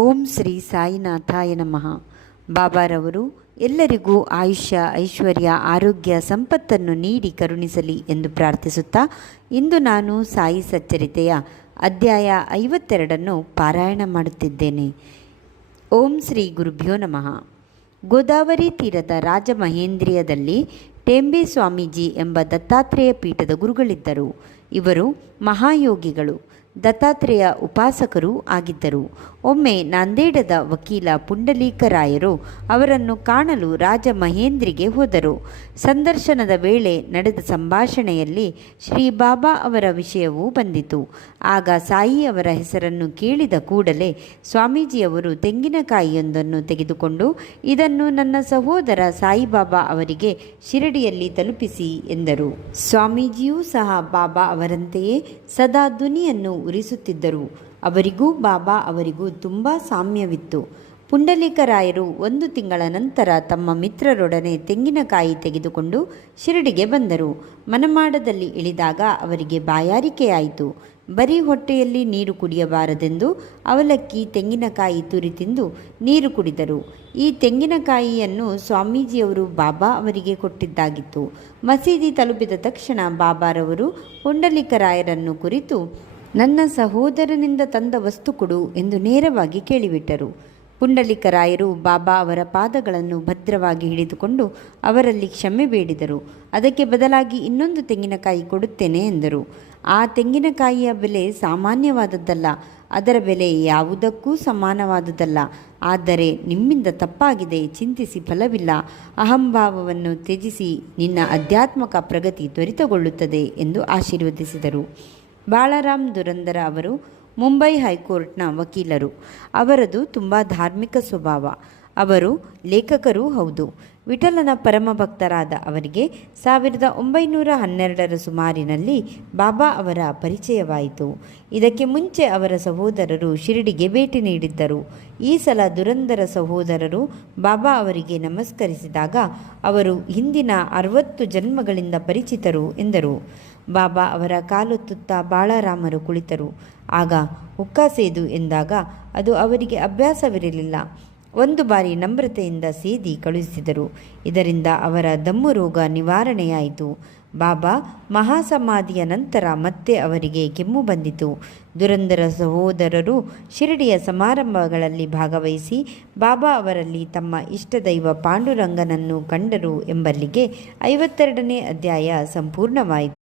ಓಂ ಶ್ರೀ ಸಾಯಿನಾಥಾಯ ನಮಃ. ಬಾಬಾರವರು ಎಲ್ಲರಿಗೂ ಆಯುಷ್ಯ, ಐಶ್ವರ್ಯ, ಆರೋಗ್ಯ, ಸಂಪತ್ತನ್ನು ನೀಡಿ ಕರುಣಿಸಲಿ ಎಂದು ಪ್ರಾರ್ಥಿಸುತ್ತಾ ಇಂದು ನಾನು ಸಾಯಿ ಸಚ್ಚರಿತೆಯ ಅಧ್ಯಾಯ 52 ಪಾರಾಯಣ ಮಾಡುತ್ತಿದ್ದೇನೆ. ಓಂ ಶ್ರೀ ಗುರುಭ್ಯೋ ನಮಃ. ಗೋದಾವರಿ ತೀರದ ರಾಜಮಹೇಂದ್ರಿಯದಲ್ಲಿ ಟೆಂಬೆ ಸ್ವಾಮೀಜಿ ಎಂಬ ದತ್ತಾತ್ರೇಯ ಪೀಠದ ಗುರುಗಳಿದ್ದರು. ಇವರು ಮಹಾಯೋಗಿಗಳು, ದತ್ತಾತ್ರೇಯ ಉಪಾಸಕರೂ ಆಗಿದ್ದರು. ಒಮ್ಮೆ ನಾಂದೇಡದ ವಕೀಲ ಪುಂಡಲೀಕರಾಯರು ಅವರನ್ನು ಕಾಣಲು ರಾಜ ಮಹೇಂದ್ರಿಗೆ ಹೋದರು. ಸಂದರ್ಶನದ ವೇಳೆ ನಡೆದ ಸಂಭಾಷಣೆಯಲ್ಲಿ ಶ್ರೀ ಬಾಬಾ ಅವರ ವಿಷಯವೂ ಬಂದಿತು. ಆಗ ಸಾಯಿ ಅವರ ಹೆಸರನ್ನು ಕೇಳಿದ ಕೂಡಲೇ ಸ್ವಾಮೀಜಿಯವರು ತೆಂಗಿನಕಾಯಿಯೊಂದನ್ನು ತೆಗೆದುಕೊಂಡು ಇದನ್ನು ನನ್ನ ಸಹೋದರ ಸಾಯಿಬಾಬಾ ಅವರಿಗೆ ಶಿರಡಿಯಲ್ಲಿ ತಲುಪಿಸಿ ಎಂದರು. ಸ್ವಾಮೀಜಿಯೂ ಸಹ ಬಾಬಾ ಅವರಂತೆಯೇ ಸದಾ ಧ್ವನಿಯನ್ನು ಉರಿಸುತ್ತಿದ್ದರು. ಅವರಿಗೂ ಬಾಬಾ ಅವರಿಗೂ ತುಂಬ ಸಾಮ್ಯವಿತ್ತು. ಪುಂಡಲೀಕರಾಯರು 1 ತಿಂಗಳ ನಂತರ ತಮ್ಮ ಮಿತ್ರರೊಡನೆ ತೆಂಗಿನಕಾಯಿ ತೆಗೆದುಕೊಂಡು ಶಿರಡಿಗೆ ಬಂದರು. ಮನಮಾಡದಲ್ಲಿ ಇಳಿದಾಗ ಅವರಿಗೆ ಬಾಯಾರಿಕೆಯಾಯಿತು. ಬರೀ ಹೊಟ್ಟೆಯಲ್ಲಿ ನೀರು ಕುಡಿಯಬಾರದೆಂದು ಅವಲಕ್ಕಿ, ತೆಂಗಿನಕಾಯಿ ತುರಿ ತಿಂದು ನೀರು ಕುಡಿದರು. ಈ ತೆಂಗಿನಕಾಯಿಯನ್ನು ಸ್ವಾಮೀಜಿಯವರು ಬಾಬಾ ಅವರಿಗೆ ಕೊಟ್ಟಿದ್ದಾಗಿತ್ತು. ಮಸೀದಿ ತಲುಪಿದ ತಕ್ಷಣ ಬಾಬಾರವರು ಪುಂಡಲೀಕರಾಯರನ್ನು ಕುರಿತು, ನನ್ನ ಸಹೋದರನಿಂದ ತಂದ ವಸ್ತು ಕೊಡು ಎಂದು ನೇರವಾಗಿ ಕೇಳಿಬಿಟ್ಟರು. ಪುಂಡಲೀಕರಾಯರು ಬಾಬಾ ಅವರ ಪಾದಗಳನ್ನು ಭದ್ರವಾಗಿ ಹಿಡಿದುಕೊಂಡು ಅವರಲ್ಲಿ ಕ್ಷಮೆ ಬೇಡಿದರು. ಅದಕ್ಕೆ ಬದಲಾಗಿ ಇನ್ನೊಂದು ತೆಂಗಿನಕಾಯಿ ಕೊಡುತ್ತೇನೆ ಎಂದರು. ಆ ತೆಂಗಿನಕಾಯಿಯ ಬೆಲೆ ಸಾಮಾನ್ಯವಾದದ್ದಲ್ಲ, ಅದರ ಬೆಲೆ ಯಾವುದಕ್ಕೂ ಸಮಾನವಾದುದಲ್ಲ. ಆದರೆ ನಿಮ್ಮಿಂದ ತಪ್ಪಾಗಿದೆ, ಚಿಂತಿಸಿ ಫಲವಿಲ್ಲ. ಅಹಂಭಾವವನ್ನು ತ್ಯಜಿಸಿ ನಿನ್ನ ಆಧ್ಯಾತ್ಮಿಕ ಪ್ರಗತಿ ತ್ವರಿತಗೊಳ್ಳುತ್ತದೆ ಎಂದು ಆಶೀರ್ವದಿಸಿದರು. ಬಾಳರಾಮ್ ದುರಂದರ ಅವರು ಮುಂಬೈ ಹೈಕೋರ್ಟ್ನ ವಕೀಲರು. ಅವರದು ತುಂಬ ಧಾರ್ಮಿಕ ಸ್ವಭಾವ. ಅವರು ಲೇಖಕರೂ ಹೌದು. ವಿಠಲನ ಪರಮಭಕ್ತರಾದ ಅವರಿಗೆ 1912 ಸುಮಾರಿನಲ್ಲಿ ಬಾಬಾ ಅವರ ಪರಿಚಯವಾಯಿತು. ಇದಕ್ಕೆ ಮುಂಚೆ ಅವರ ಸಹೋದರರು ಶಿರಡಿಗೆ ಭೇಟಿ ನೀಡಿದ್ದರು. ಈ ಸಲ ದುರಂದರ ಸಹೋದರರು ಬಾಬಾ ಅವರಿಗೆ ನಮಸ್ಕರಿಸಿದಾಗ ಅವರು ಹಿಂದಿನ 60 ಜನ್ಮಗಳಿಂದ ಪರಿಚಿತರು ಎಂದರು. ಬಾಬಾ ಅವರ ಕಾಲೊತ್ತುತ್ತಾ ಬಾಳರಾಮರು ಕುಳಿತರು. ಆಗ ಹುಕ್ಕಾಸೇದು ಎಂದಾಗ ಅದು ಅವರಿಗೆ ಅಭ್ಯಾಸವಿರಲಿಲ್ಲ. 1 ಬಾರಿ ನಮ್ರತೆಯಿಂದ ಸೇದಿ ಕಳುಹಿಸಿದರು. ಇದರಿಂದ ಅವರ ದಮ್ಮು ರೋಗ ನಿವಾರಣೆಯಾಯಿತು. ಬಾಬಾ ಮಹಾಸಮಾಧಿಯ ನಂತರ ಮತ್ತೆ ಅವರಿಗೆ ಕೆಮ್ಮು ಬಂದಿತು. ದುರಂದರ ಸಹೋದರರು ಶಿರಡಿಯ ಸಮಾರಂಭಗಳಲ್ಲಿ ಭಾಗವಹಿಸಿ ಬಾಬಾ ಅವರಲ್ಲಿ ತಮ್ಮ ಇಷ್ಟದೈವ ಪಾಂಡುರಂಗನನ್ನು ಕಂಡರು ಎಂಬಲ್ಲಿಗೆ 52ನೇ ಅಧ್ಯಾಯ ಸಂಪೂರ್ಣವಾಯಿತು.